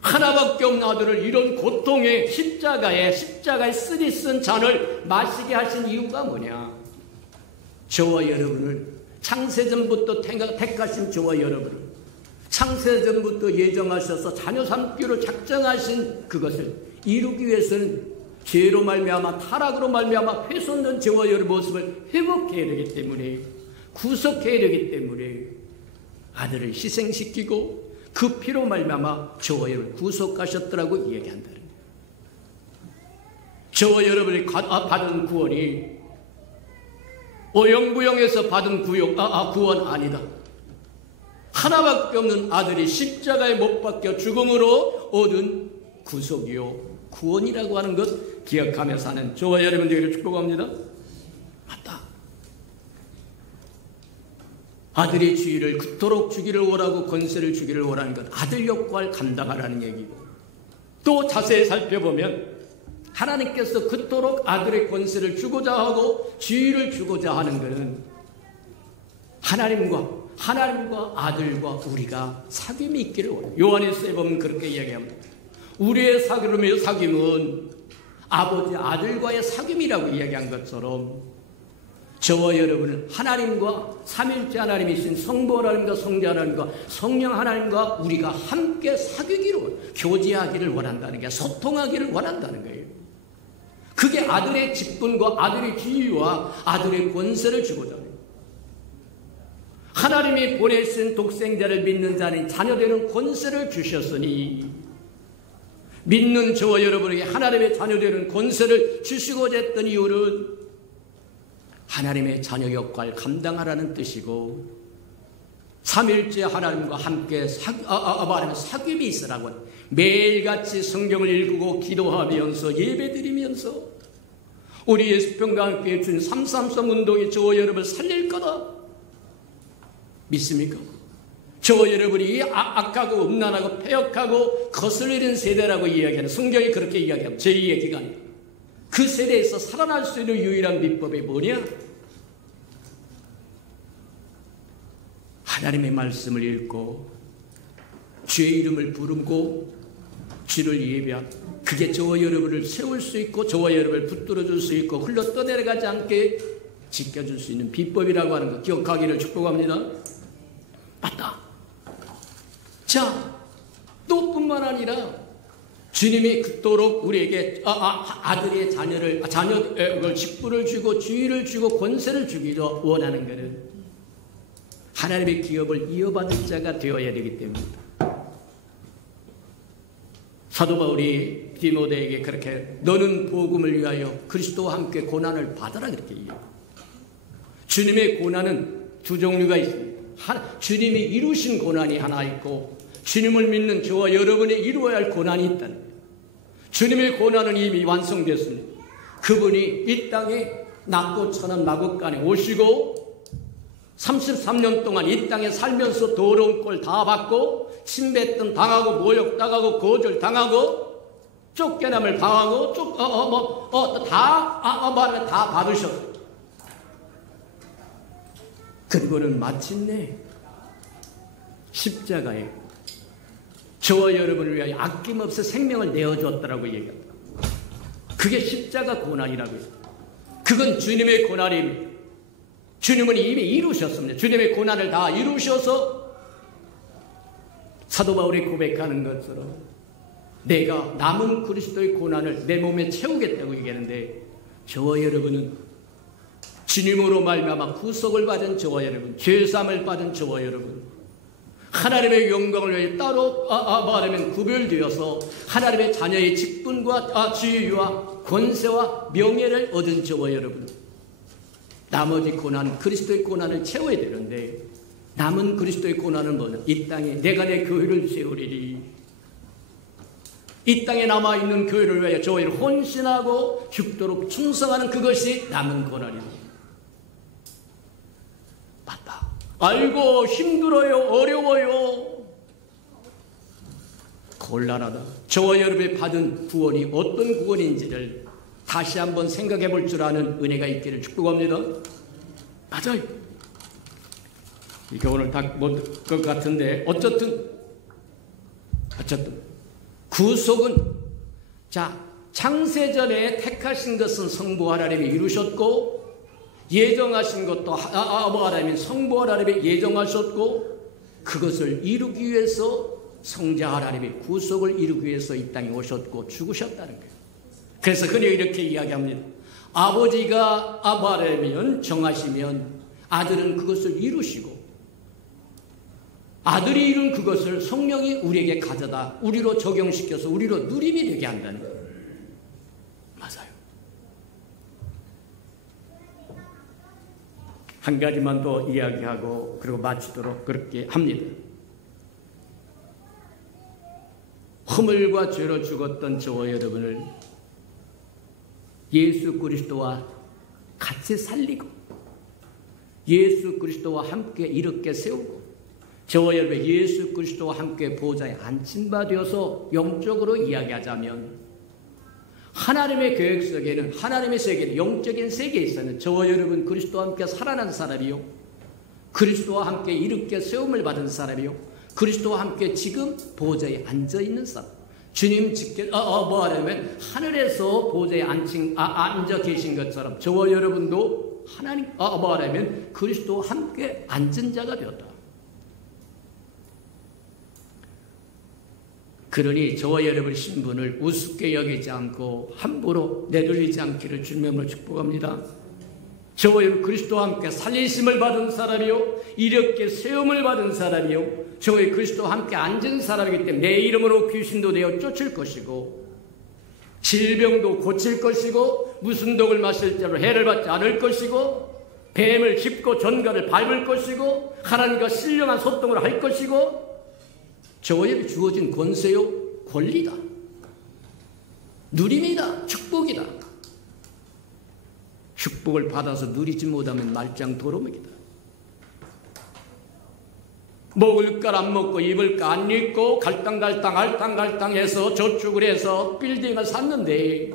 하나밖에 없는 아들을 이런 고통의 십자가에 쓰리 쓴 잔을 마시게 하신 이유가 뭐냐? 저와 여러분을 창세전부터 택하신 저와 여러분을 창세전부터 예정하셔서 자녀 삼기로 작정하신 그것을 이루기 위해서는 죄로 말미암아 타락으로 말미암아 훼손된 저와 여러분의 모습을 회복해야 되기 때문에 구속해야 되기 때문에 아들을 희생시키고 그 피로 말미암아 저와 여러분을 구속하셨더라고 이야기한다는 거예요. 저와 여러분이 받은 구원이 오영부영에서 받은 구원 아니다. 하나밖에 없는 아들이 십자가에 못 박혀 죽음으로 얻은 구속이요 구원이라고 하는 것 기억하며 사는 저와 여러분들에게 축복합니다. 맞다. 아들의 주의를 그토록 주기를 원하고 권세를 주기를 원하는 것, 아들 역할 감당하라는 얘기고, 또 자세히 살펴보면 하나님께서 그토록 아들의 권세를 주고자 하고 주의를 주고자 하는 것은 하나님과 아들과 우리가 사귐이 있기를 원해요. 요한일서에 보면 그렇게 이야기합니다. 우리의 사귐은 아버지 아들과의 사귐이라고 이야기한 것처럼 저와 여러분은 하나님과 삼일째 하나님이신 성부 하나님과 성자 하나님과 성령 하나님과 우리가 함께 사귀기를, 교제하기를 원한다는 게, 소통하기를 원한다는 거예요. 그게 아들의 직분과 아들의 지위와 아들의 권세를 주고자 해요. 하나님이 보내신 독생자를 믿는 자는 자녀되는 권세를 주셨으니, 믿는 저와 여러분에게 하나님의 자녀되는 권세를 주시고자 했던 이유는 하나님의 자녀 역할 감당하라는 뜻이고, 삼일째 하나님과 함께 말하면 사귐이 있으라고, 매일같이 성경을 읽고 기도하면서 예배드리면서 우리 예수평과 함께 준 333 운동이 저와 여러분을 살릴 거다 믿습니까? 저와 여러분이 악하고 음란하고 패역하고 거슬리는 세대라고 이야기하는, 성경이 그렇게 이야기합니다. 제2의 기간, 그 세대에서 살아날 수 있는 유일한 비법이 뭐냐? 하나님의 말씀을 읽고 주의 이름을 부르고 주를 예배하고, 그게 저와 여러분을 세울 수 있고 저와 여러분을 붙들어 줄 수 있고 흘러 떠내려가지 않게 지켜줄 수 있는 비법이라고 하는 것 기억하기를 축복합니다. 맞다. 자, 또 뿐만 아니라 주님이 그토록 우리에게 아들의 자녀를 직분을 주고 주의를 주고 권세를 주기도 원하는 것은 하나님의 기업을 이어받을 자가 되어야 되기 때문입니다. 사도 바울이 디모데에게 그렇게 너는 복음을 위하여 그리스도와 함께 고난을 받아라 그렇게 이야기합니다. 주님의 고난은 두 종류가 있습니다. 주님이 이루신 고난이 하나 있고 주님을 믿는 저와 여러분이 이루어야 할 고난이 있다는 거예요. 주님의 고난은 이미 완성됐습니다. 그분이 이 땅에 낮고 천한 마국간에 오시고 33년 동안 이 땅에 살면서 더러운 꼴 다 받고 침뱉던 당하고 모욕당하고 거절당하고 쫓겨남을 당하고 다 받으셨어요. 그리고는 마침내 십자가에 저와 여러분을 위하여 아낌없이 생명을 내어줬더라고 얘기합니다. 그게 십자가 고난이라고 해요. 그건 주님의 고난입니다. 주님은 이미 이루셨습니다. 주님의 고난을 다 이루셔서 사도 바울이 고백하는 것처럼 내가 남은 그리스도의 고난을 내 몸에 채우겠다고 얘기하는데, 저와 여러분은 주님으로 말미암아 구속을 받은 저와 여러분, 죄사함을 받은 저와 여러분, 하나님의 영광을 위해 따로 말하면 구별되어서 하나님의 자녀의 직분과 지위와 권세와 명예를 얻은 저와 여러분, 나머지 고난, 그리스도의 고난을 채워야 되는데, 남은 그리스도의 고난은 뭐냐? 이 땅에 내가 내 교회를 세우리니, 이 땅에 남아있는 교회를 위하여 저와 여러분 헌신하고 죽도록 충성하는 그것이 남은 고난이다. 맞다. 알고 힘들어요, 어려워요, 곤란하다. 저와 여러분이 받은 구원이 어떤 구원인지를 다시 한번 생각해 볼 줄 아는 은혜가 있기를 축복합니다. 맞아요. 이게 오늘 다 못 것 같은데 어쨌든 구속은, 자, 창세전에 택하신 것은 성부 하나님이 이루셨고, 예정하신 것도 하나님이 성부 하나님이 예정하셨고, 그것을 이루기 위해서 성자 하나님이 구속을 이루기 위해서 이 땅에 오셨고 죽으셨다는 거예요. 그래서 그는 이렇게 이야기합니다. 아버지가 말하면 정하시면 아들은 그것을 이루시고, 아들이 이룬 그것을 성령이 우리에게 가져다 우리로 적용시켜서 우리로 누림이 되게 한다는 거예요. 맞아요. 한 가지만 더 이야기하고 그리고 마치도록 그렇게 합니다. 허물과 죄로 죽었던 저와 여러분을 예수 그리스도와 같이 살리고 예수 그리스도와 함께 이렇게 세우고 저와 여러분 예수 그리스도와 함께 보좌에 앉힌 바 되어서 영적으로 이야기하자면 하나님의 계획 속에는 하나님의 세계는 영적인 세계에서는 저와 여러분 그리스도와 함께 살아난 사람이요 그리스도와 함께 이렇게 세움을 받은 사람이요 그리스도와 함께 지금 보좌에 앉아있는 사람 주님 직접 뭐하냐면 하늘에서 보좌에 앉아 계신 것처럼 저와 여러분도 하나님 뭐하냐면 그리스도와 함께 앉은 자가 되었다. 그러니 저와 여러분의 신분을 우습게 여기지 않고 함부로 내돌리지 않기를 주님으로 축복합니다. 저와 여러분 그리스도와 함께 살리심을 받은 사람이요 이렇게 세움을 받은 사람이요 저와 그리스도와 함께 앉은 사람이기 때문에 내 이름으로 귀신도 내어 쫓을 것이고 질병도 고칠 것이고 무슨 독을 마실 때로 해를 받지 않을 것이고 뱀을 짚고 전갈을 밟을 것이고 하나님과 신령한 소통을 할 것이고 저에게 주어진 권세요 권리다 누림이다 축복이다 축복을 받아서 누리지 못하면 말짱 도루묵이다 먹을까 안 먹고 입을까 안 입고 갈당갈당해서 저축을 해서 빌딩을 샀는데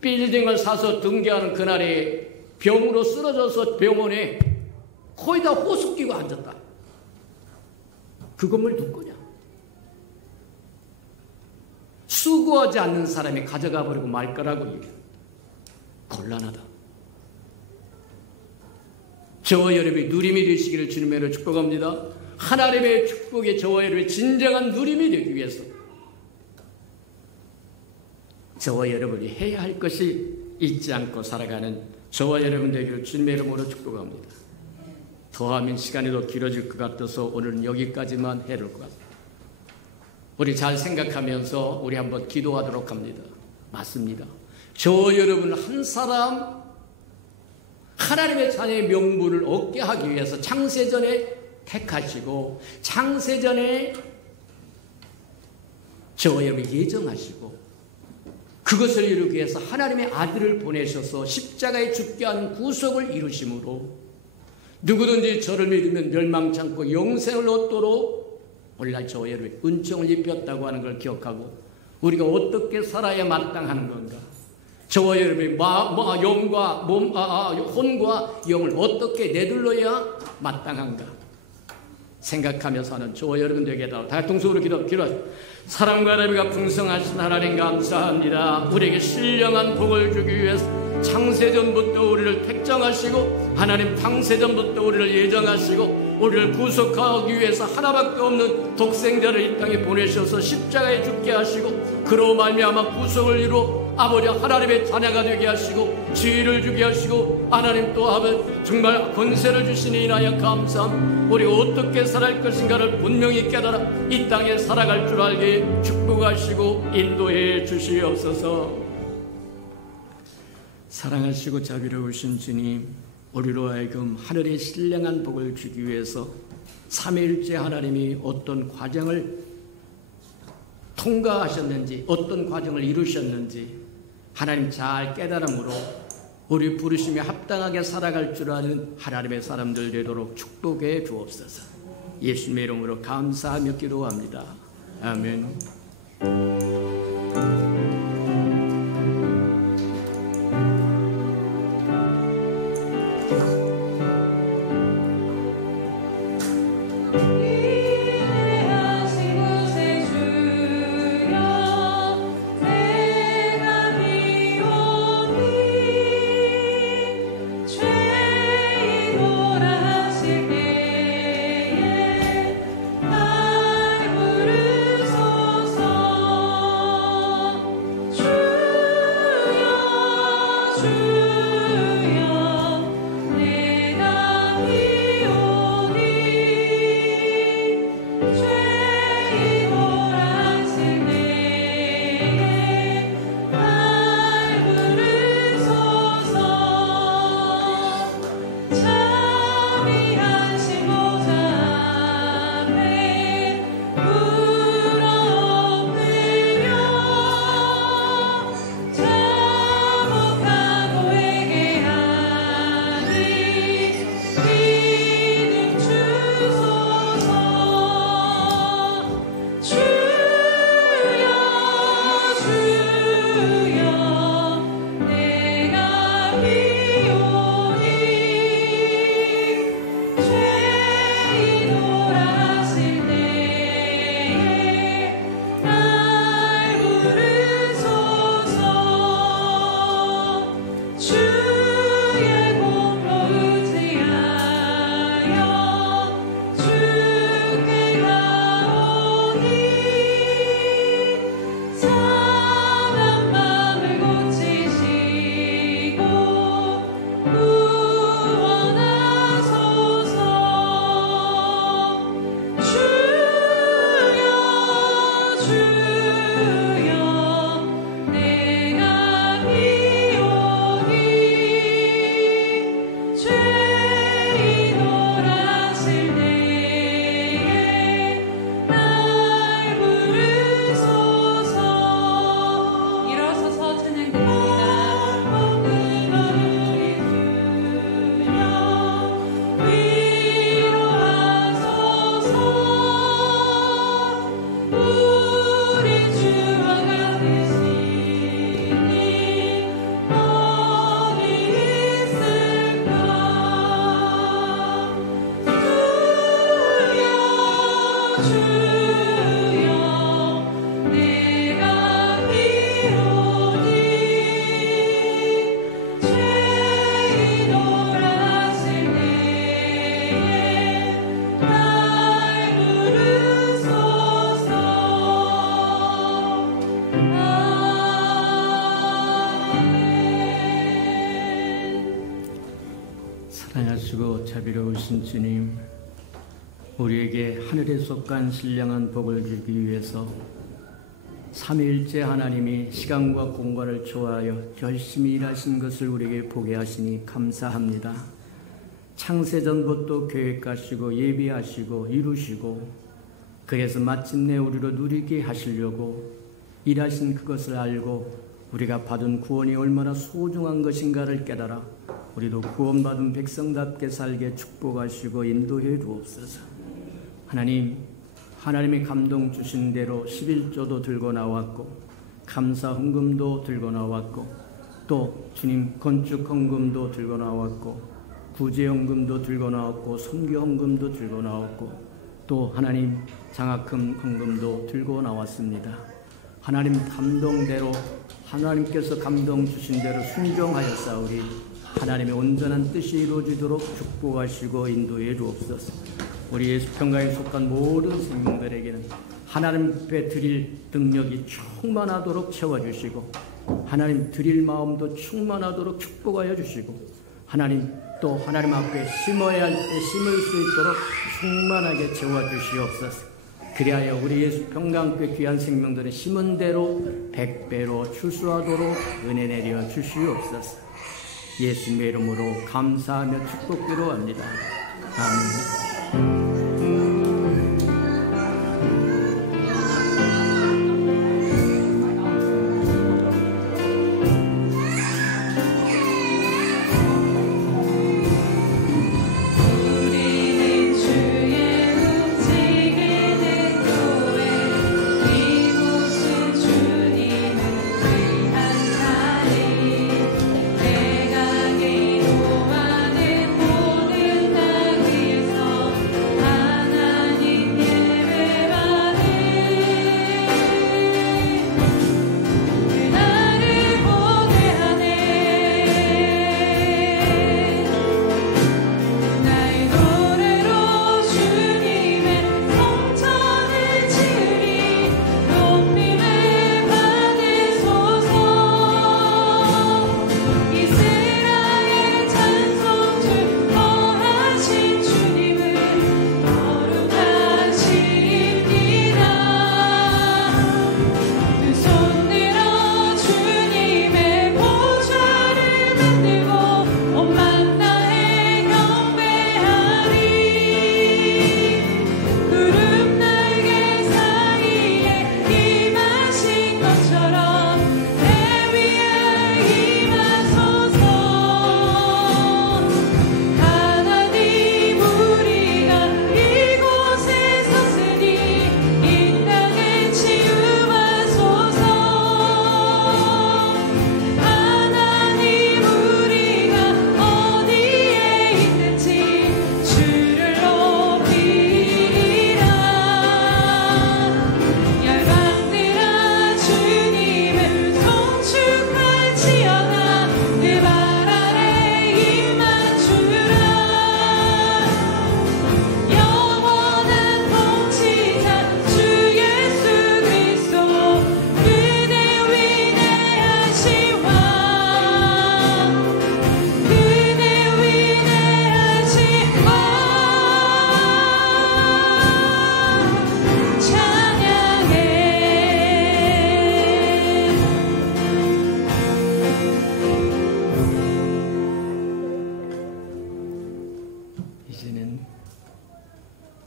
빌딩을 사서 등기하는 그날에 병으로 쓰러져서 병원에 거의 다 호수 끼고 앉았다. 그 건물 누구 거냐? 수고하지 않는 사람이 가져가 버리고 말 거라고 얘기해. 곤란하다. 저와 여러분이 누림이 되시기를 주님으로 축복합니다. 하나님의 축복이 저와 여러분의 진정한 누림이 되기 위해서 저와 여러분이 해야 할 것이 잊지 않고 살아가는 저와 여러분 되기를 주님의 이름으로 축복합니다. 더하면 시간이 더 길어질 것 같아서 오늘은 여기까지만 해야 될 것 같습니다. 우리 잘 생각하면서 우리 한번 기도하도록 합니다. 맞습니다. 저와 여러분 한 사람 하나님의 자녀의 명분을 얻게 하기 위해서 창세전에 택하시고 창세전에 저와 여러분 예정하시고 그것을 이루기 위해서 하나님의 아들을 보내셔서 십자가에 죽게 하는 구속을 이루심으로 누구든지 저를 믿으면 멸망치 않고 영생을 얻도록 오늘날 저와 여러분 은총을 입혔다고 하는 걸 기억하고 우리가 어떻게 살아야 마땅하는 건가 저와 여러분의 영과 혼과 영을 어떻게 내둘러야 마땅한가 생각하면서 하는 저와 여러분들에게 다 통속으로 기도하십시오. 사랑과 나비가 풍성하신 하나님 감사합니다. 우리에게 신령한 복을 주기 위해서 창세전부터 우리를 택정하시고 하나님 창세전부터 우리를 예정하시고 우리를 구속하기 위해서 하나밖에 없는 독생자를 이 땅에 보내셔서 십자가에 죽게 하시고 그로 말미암아 구속을 이루어 아버지 하나님의 자녀가 되게 하시고 지혜를 주게 하시고 하나님 또 아버지 정말 권세를 주시니 인하여 감사합니다. 우리 어떻게 살아갈 것인가를 분명히 깨달아 이 땅에 살아갈 줄 알게 축복하시고 인도해 주시옵소서. 사랑하시고 자비로우신 주님 우리로 하여금 하늘의 신령한 복을 주기 위해서 삼위일체 하나님이 어떤 과정을 통과하셨는지 어떤 과정을 이루셨는지 하나님 잘 깨달음으로 우리 부르심에 합당하게 살아갈 줄 아는 하나님의 사람들 되도록 축복해 주옵소서. 예수님의 이름으로 감사하며 기도합니다. 아멘. 사랑하시고 자비로우신 주님, 우리에게 하늘에 속한 신령한 복을 주기 위해서 삼위일체 하나님이 시간과 공간을 초월하여 열심히 일하신 것을 우리에게 보게 하시니 감사합니다. 창세전부터 계획하시고 예비하시고 이루시고, 그래서 마침내 우리로 누리게 하시려고 일하신 그것을 알고 우리가 받은 구원이 얼마나 소중한 것인가를 깨달아 우리도 구원받은 백성답게 살게 축복하시고 인도해 주옵소서. 하나님, 하나님의 감동 주신 대로 11조도 들고 나왔고 감사 헌금도 들고 나왔고, 또 주님 건축 헌금도 들고 나왔고 구제 헌금도 들고 나왔고 선교 헌금도 들고 나왔고, 또 하나님 장학금 헌금도 들고 나왔습니다. 하나님 감동대로, 하나님께서 감동 주신 대로 순종하였사오니 하나님의 온전한 뜻이 이루어지도록 축복하시고 인도해 주옵소서. 우리 예수평강에 속한 모든 생명들에게는 하나님 앞에 드릴 능력이 충만하도록 채워주시고, 하나님 드릴 마음도 충만하도록 축복하여 주시고, 하나님 또 하나님 앞에 심어야 할 때 심을 수 있도록 충만하게 채워주시옵소서. 그리하여 우리 예수평강교회 귀한 생명들의 심은 대로 100배로 출수하도록 은혜 내려 주시옵소서. 예수님의 이름으로 감사하며 축복기로 합니다. 아멘.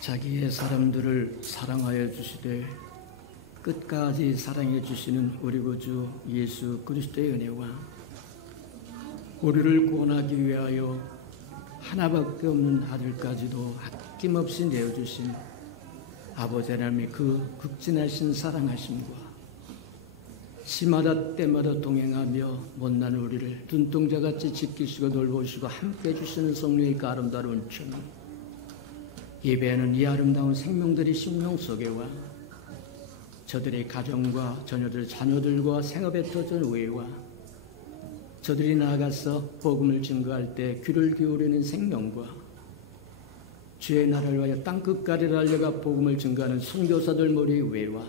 자기의 사람들을 사랑하여 주시되 끝까지 사랑해 주시는 우리 구주 예수 그리스도의 은혜와 우리를 구원하기 위하여 하나밖에 없는 아들까지도 아낌없이 내어주신 아버지 하나님의 그 극진하신 사랑하심과 시마다 때마다 동행하며 못난 우리를 눈동자같이 지키시고 돌보시고 함께해 주시는 성령의 그 아름다운 춤, 예배하는 이 아름다운 생명들이 심령 속에 와 저들의 가정과 자녀들과 생업에 터진 우애와 저들이 나아가서 복음을 증거할 때 귀를 기울이는 생명과 주의 나라를 위하여 땅끝까지 달려가 복음을 증거하는 선교사들 머리 위와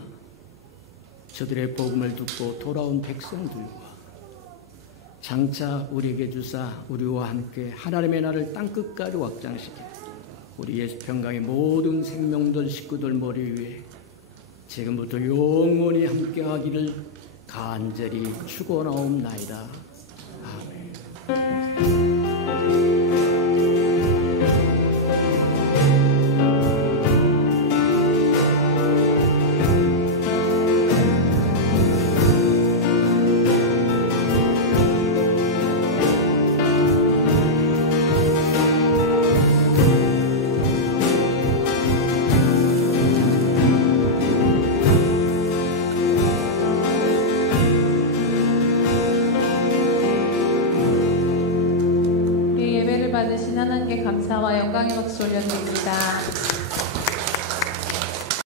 저들의 복음을 듣고 돌아온 백성들과 장차 우리에게 주사 우리와 함께 하나님의 나라를 땅끝까지 확장시켜 우리 예수평강의 모든 생명들 식구들 머리 위에 지금부터 영원히 함께하기를 간절히 축원하옵나이다. 아멘. 받으신 하나님께 감사와 영광의 박수 올려드립니다.